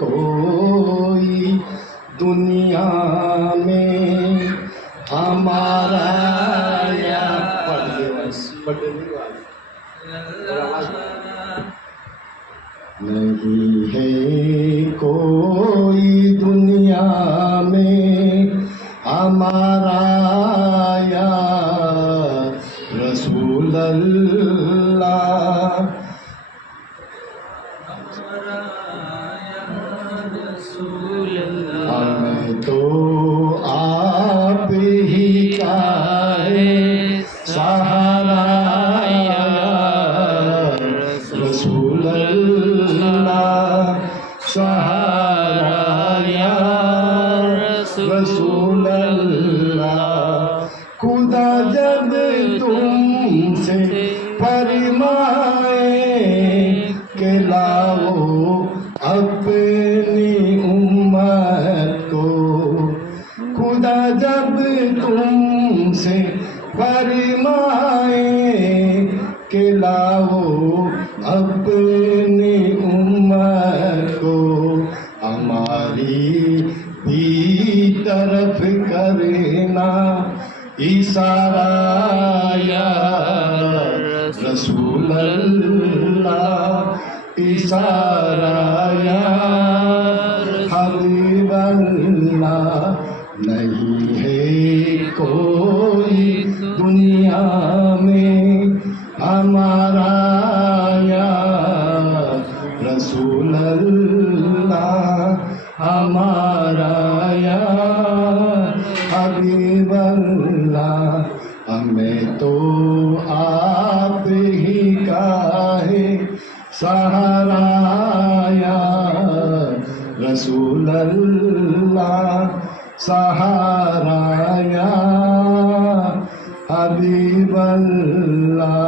कोई दुनिया में हमारा या नहीं है कोई दुनिया में हमारा या रसूल अल्लाह। हमें तो आप ही का है सहारा या रसूल अल्लाह, सहारा या रसूल अल्लाह। खुदा जब तुमसे फरमाए के लाओ अपनी उम्मत को, खुदा जब तुमसे फरमाए के लाओ अपनी उम्मत को, हमारी भी तरफ करना इशारा या रसूल अल्लाह, इशारा या हबीब अल्लाह। नहीं है कोई दुनिया में हमारा या रसूल अल्लाह, हमारा या हबीब अल्लाह। हमें तो आप ही का है सहारा या रसूल अल्लाह, सहारा या हबीब अल्लाह।